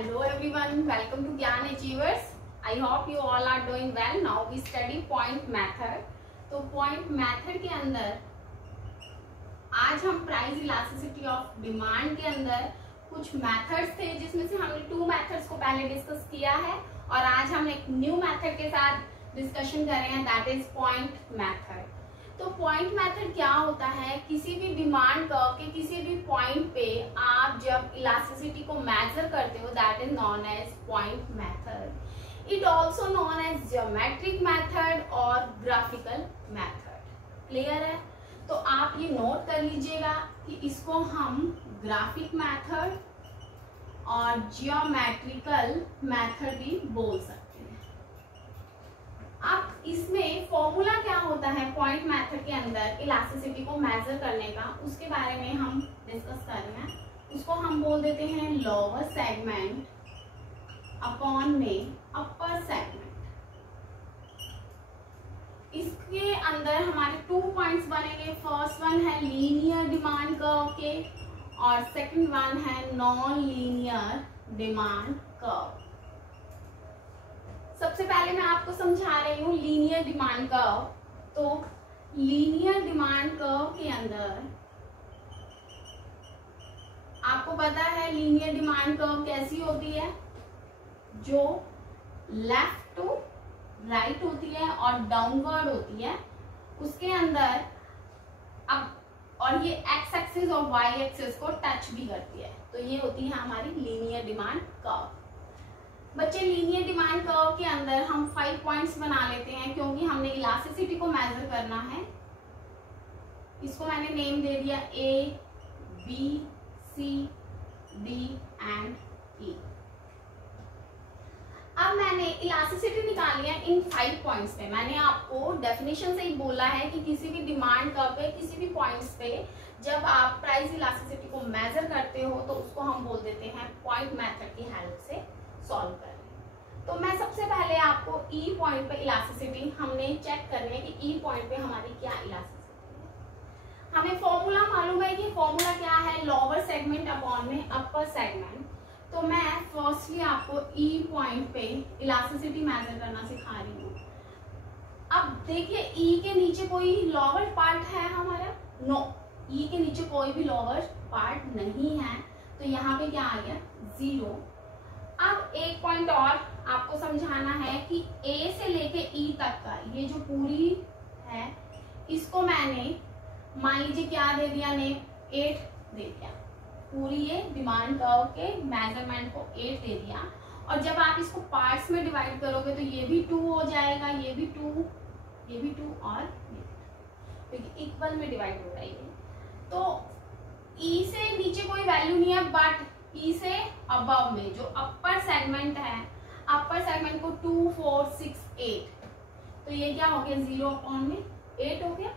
Hello everyone, welcome to Gyan Achievers. I hope you all are doing well. Now we study point method. तो point method के अंदर आज हम price elasticity of demand के अंदर कुछ मेथड्स थे जिसमें से हमने 2 मेथड्स को पहले डिस्कस किया है और आज हम एक न्यू मेथड के साथ डिस्कशन कर रहे हैं, दैट इज पॉइंट मेथड। तो पॉइंट मेथड क्या होता है, किसी भी डिमांड कर्व के किसी भी पॉइंट पे आप जब इलास्टिसिटी को मेजर करते हो, that is known as point method. It also known as geometric method और ग्राफिकल मेथड। क्लियर है? तो आप ये नोट कर लीजिएगा कि इसको हम ग्राफिक मेथड और जियोमेट्रिकल मेथड भी बोल सकते हैं। अब इसमें फॉर्मूला क्या होता है पॉइंट मेथड के अंदर इलास्टिसिटी को मेजर करने का, उसके बारे में हम डिस्कस कर रहे हैं। उसको हम बोल देते हैं लोअर सेगमेंट अपॉन में अपर सेगमेंट। इसके अंदर हमारे 2 पॉइंट्स बनेंगे। फर्स्ट वन है लीनियर डिमांड कर्व के और सेकंड वन है नॉन लीनियर डिमांड कर्व। सबसे पहले मैं आपको समझा रही हूँ लीनियर डिमांड कर्व। तो लीनियर डिमांड कर्व के अंदर आपको पता है लीनियर डिमांड कर्व कैसी होती है, जो लेफ्ट टू राइट होती है और डाउनवर्ड होती है। उसके अंदर अब और ये एक्स एक्सिस और वाई एक्सिस को टच भी करती है, तो ये होती है हमारी लीनियर डिमांड कर्व। बच्चे लीनियर डिमांड कर्व के अंदर हम 5 पॉइंट्स बना लेते हैं क्योंकि हमने इलास्टिसिटी को मेजर करना है। इसको मैंने नेम दे दिया A, B, C, D and E। अब मैंने इलास्टिसिटी निकाली है इन 5 पॉइंट्स पे। मैंने आपको डेफिनेशन से ही बोला है कि किसी भी डिमांड कर्व पे किसी भी पॉइंट्स पे जब आप प्राइस इलास्टिसिटी को मेजर करते हो तो उसको हम बोल देते हैं पॉइंट मेथड की हेल्प से सॉल्व कर रहे हैं। तो मैं सबसे पहले आपको ई पॉइंट पे इलास्टिसिटी हमने चेक करनी है कि ई पॉइंट पे हमारी क्या इलास्टिसिटी है। हमें फॉर्मूला मालूम है कि फॉर्मूला क्या है, लोअर सेगमेंट अपॉन में अपर सेगमेंट। तो मैं फर्स्टली आपको ई पॉइंट पे इलास्टिसिटी मेजर करना सिखा रही हूँ। अब देखिए ई के नीचे कोई लोअर पार्ट है हमारा? नो, ई के नीचे कोई भी लोअर पार्ट नहीं है, तो यहाँ पे क्या आ गया? 0। अब एक पॉइंट और आपको समझाना है कि A से लेके E तक का ये जो पूरी है, इसको मैंने मान लीजिए क्या दे दिया, ने 8 दे दिया। पूरी ये डिमांड कर्व के मेजरमेंट को 8 दे दिया। और जब आप इसको पार्ट्स में डिवाइड करोगे तो ये भी 2 हो जाएगा, ये भी 2, ये भी 2 और ये, क्योंकि इक्वल में डिवाइड हो रहा है। तो E से नीचे कोई वैल्यू नहीं है, बट ई से अबव में जो अपर सेगमेंट है, अपर सेगमेंट को 2, 4, 6, 8, तो ये क्या हो गया? 0 अपॉन में 8 हो गया।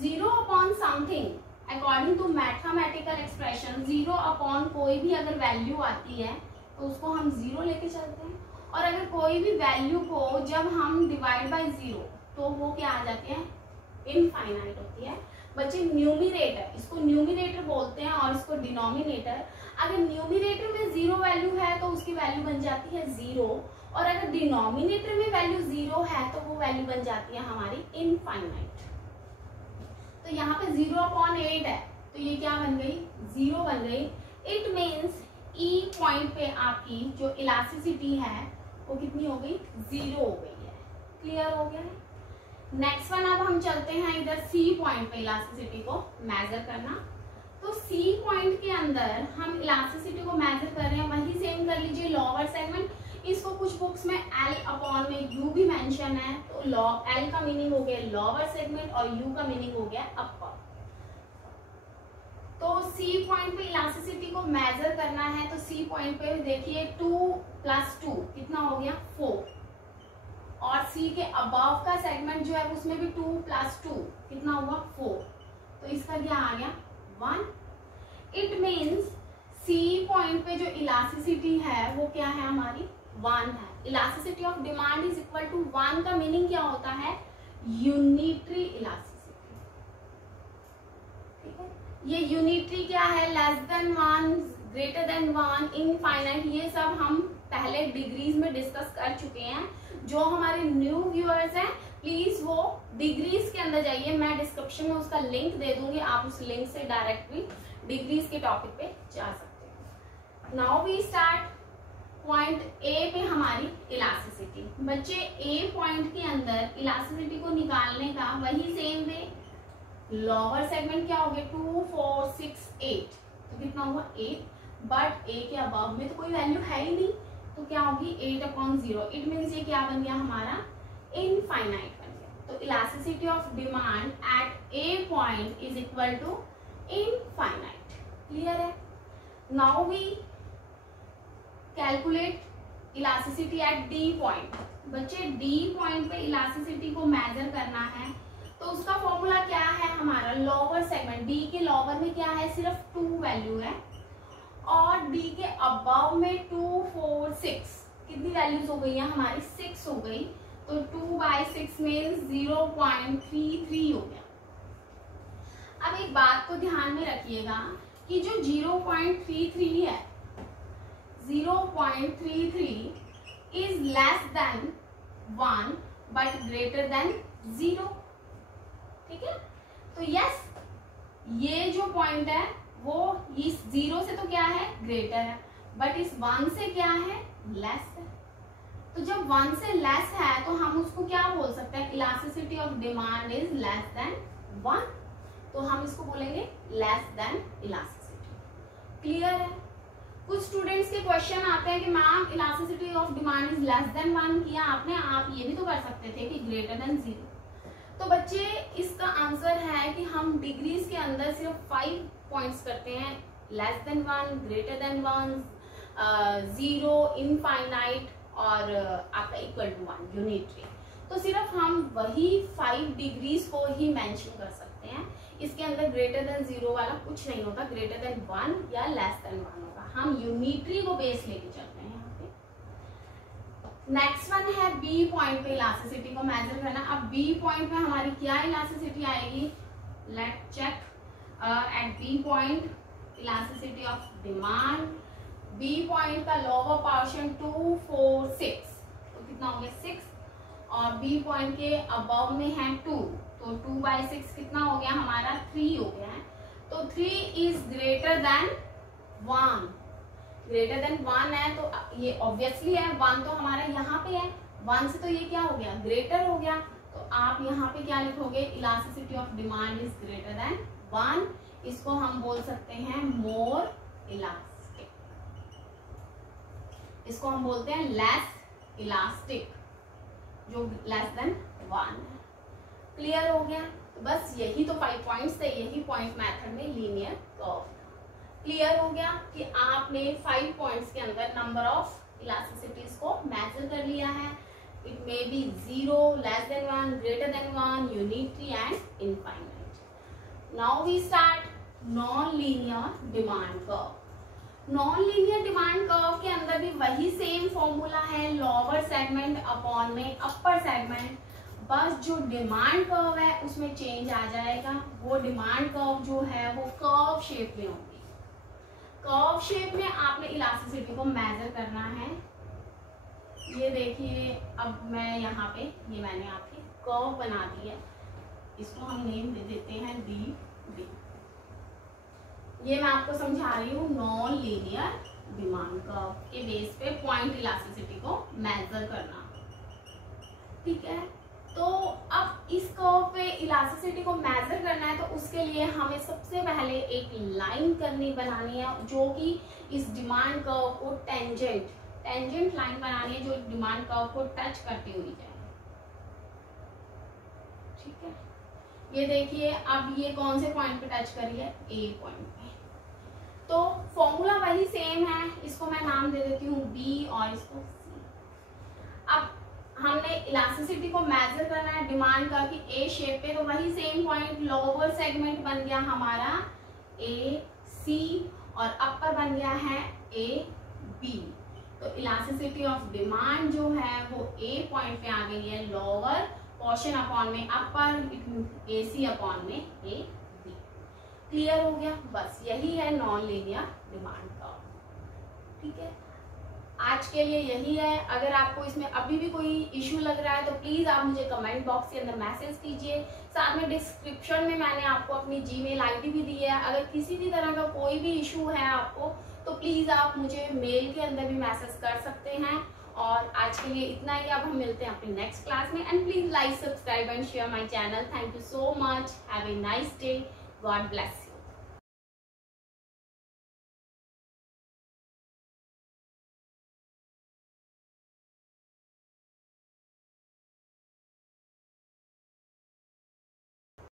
0 upon something according to mathematical expression, 0 upon कोई भी अगर वैल्यू आती है तो उसको हम 0 लेके चलते हैं, और अगर कोई भी वैल्यू को जब हम डिवाइड बाय 0 तो वो क्या आ जाती है? इनफाइनाइट होती है। बच्चे न्यूमिनेटर, इसको न्यूमिनेटर बोलते हैं और इसको डिनोमिनेटर। अगर न्यूमिनेटर में 0 वैल्यू है तो उसकी वैल्यू बन जाती है 0, और अगर डिनोमिनेटर में वैल्यू 0 है तो वो वैल्यू बन जाती है हमारी इनफाइनाइट। तो यहाँ पे 0 अपॉन 8 है, तो ये क्या बन गई? 0 बन गई। इट मीन्स ई पॉइंट पे आपकी जो इलास्टिसिटी है वो कितनी हो गई? 0 हो गई है। क्लियर हो गया है? नेक्स्ट वन, अब हम चलते हैं इधर सी पॉइंट पे इलास्टिसिटी को मेजर करना। तो सी पॉइंट के अंदर हम इलास्टिसिटी को मेजर कर रहे हैं, वही सेम कर लीजिए लोअर सेगमेंट। इसको कुछ बुक्स में एल अपॉन में यू भी मेंशन है, तो एल का मीनिंग हो गया लोअर सेगमेंट और यू का मीनिंग हो गया अपर। तो सी पॉइंट पे इलास्टिसिटी को मेजर करना है, तो सी पॉइंट पे देखिए 2 + 2 कितना हो गया? 4, और सी के अबव का सेगमेंट जो है उसमें भी 2 + 2 कितना हुआ? 4, तो इसका क्या आ गया? 1। इट मीन्स सी पॉइंट पे जो इलास्टिसिटी है वो क्या है हमारी? 1 है। Elasticity of demand is equal to 1 का मीनिंग क्या होता है? Unitary elasticity. ठीक है, ये यूनिटरी क्या है? Less than 1, greater than 1, infinite, ये सब हम पहले डिग्रीज में डिस्कस कर चुके हैं। जो हमारे न्यू व्यूअर्स हैं प्लीज वो डिग्रीज के अंदर जाइए, मैं डिस्क्रिप्शन में उसका लिंक दे दूंगी, आप उस लिंक से डायरेक्टली डिग्रीज के टॉपिक पे जा सकते हैं। Now we start point A पे हमारी इलास्टिसिटी। बच्चे ए पॉइंट के अंदर इलास्टिसिटी को निकालने का वही सेम वे, लोअर सेगमेंट क्या हो गया 2 4 6 8, तो कितना हुआ 8, बट ए के अबव में तो कोई वैल्यू है ही नहीं, तो क्या होगी 8/0। इट मीन्स ये क्या बन गया हमारा इनफाइनाइट बन गया। तो elasticity of demand at a point is equal to infinite. Clear है? Now we calculate elasticity at D point. बच्चे डी पॉइंट पे इलास्टिसिटी को मेजर करना है तो उसका फॉर्मूला क्या है हमारा, लोअर सेगमेंट, डी के लोअर में क्या है सिर्फ 2 वैल्यू है, और डी के अबव में 2 4 6 कितनी वैल्यूज हो गई है हमारी 6 हो गई, तो 2/6 में 0.33 हो गया। अब एक बात को ध्यान में रखिएगा कि जो 0.33 है, 0.33 is less than 1 but greater than 0। ठीक है, तो यस ये जो पॉइंट है वो इस 0 से तो क्या है ग्रेटर है, बट इस 1 से क्या है लेस है। तो जब 1 से लेस है तो हम उसको क्या बोल सकते हैं, elasticity of demand is less than 1, तो हम इसको बोलेंगे लेस देन इलास्टिसिटी। क्लियर है? कुछ स्टूडेंट्स के क्वेश्चन आते हैं कि ma'am elasticity of demand is less than 1 किया आपने, आप ये भी तो कर सकते थे कि ग्रेटर देन 0। तो बच्चे इसका आंसर है कि हम डिग्रीज के अंदर सिर्फ 5 पॉइंट्स करते हैं, less than 1, greater than 1, 0, infinite और आपका इक्वल टू 1 यूनिटरी। तो सिर्फ हम वही 5 डिग्रीज को ही मेंशन कर सकते हैं, इसके अंदर ग्रेटर देन 0 वाला कुछ नहीं होता, ग्रेटर देन 1 या लेस देन 1 होगा। हम यूनिटरी को बेस लेके चलते हैं यहाँ पे। नेक्स्ट वन है बी पॉइंट पे इलास्टिसिटी को मेजर करना। अब बी पॉइंट पे हमारी क्या इलास्टिसिटी आएगी, let check at B point elasticity of demand. B point का लोअर पोर्शन 2 4 6, तो कितना हो गया 6, और बी पॉइंट के अबव में है 2, तो 2/6 कितना हो गया हमारा 3 हो गया है। तो 3 is greater than 1, greater than 1 है तो ये ऑब्वियसली है, 1 तो हमारा यहाँ पे है, 1 से तो ये क्या हो गया ग्रेटर हो गया, तो आप यहाँ पे क्या लिखोगे, elasticity of demand is greater than 1। इसको हम बोल सकते हैं मोर इलास्टिक, इसको हम बोलते हैं लेस इलास्टिक, जो लेस देन 1 है। क्लियर हो गया? तो बस यही तो 5 पॉइंट्स थे, यही पॉइंट मेथड में लीनियर कर्व। क्लियर हो गया कि आपने 5 पॉइंट्स के अंदर नंबर ऑफ इलास्टिसिटीज को मेजर कर लिया है। It may be 0, less than 1, greater than 1, unitary and infinite. Now we start non linear demand curve. Non linear demand curve के अंदर भी वही सेम फॉर्मूला है, लोअर सेगमेंट अपॉन में अपर सेगमेंट, बस जो डिमांड कर्व है उसमें चेंज आ जाएगा। वो डिमांड कर्व जो है वो कर्व शेप में होगी। कर्व शेप में आपने इलास्टिसिटी को मेजर करना है। ये देखिए, अब मैं यहाँ पे ये मैंने आपकी कर्व बना दी है, इसको हम नेम दे देते हैं डी। ये मैं आपको समझा रही हूँ नॉन लीनियर डिमांड कर्व के बेस पे पॉइंट इलास्टिसिटी को मेजर करना। ठीक है, तो अब इस कर्व पे इलास्टिसिटी को मेजर करना है तो उसके लिए हमें सबसे पहले एक लाइन बनानी है जो कि इस डिमांड कर्व को टेंजेंट लाइन बनानी है, जो डिमांड कर्व को टच करती हुई जाए। ठीक है, ये देखिए, अब ये कौन से पॉइंट पे टच करी है, ए पॉइंट पे। तो फॉर्मूला वही सेम है, इसको मैं नाम दे देती हूँ बी और इसको सी। अब हमने इलास्टिसिटी को मेजर करना है डिमांड का कि ए शेप पे, तो वही सेम पॉइंट लोअर सेगमेंट बन गया हमारा ए सी और अपर बन गया है ए बी। तो इलास्टिसिटी ऑफ डिमांड जो है वो ए पॉइंट पे आ गई है, लोअर पोर्शन अपॉन में अपर, ए सी अपॉन में ए बी। क्लियर हो गया? बस यही है नॉन लीनियर डिमांड कर्व। ठीक है, आज के लिए यही है। अगर आपको इसमें अभी भी कोई इशू लग रहा है तो प्लीज आप मुझे कमेंट बॉक्स के अंदर मैसेज कीजिए। साथ में डिस्क्रिप्शन में मैंने आपको अपनी जीमेल आईडी भी दी है। अगर किसी भी तरह का कोई भी इशू है आपको तो प्लीज आप मुझे मेल के अंदर भी मैसेज कर सकते हैं। और आज के लिए इतना ही। अब हम मिलते हैं अपनी नेक्स्ट क्लास में। And please like, subscribe and share my channel. Thank you so much. Have a nice day. God bless.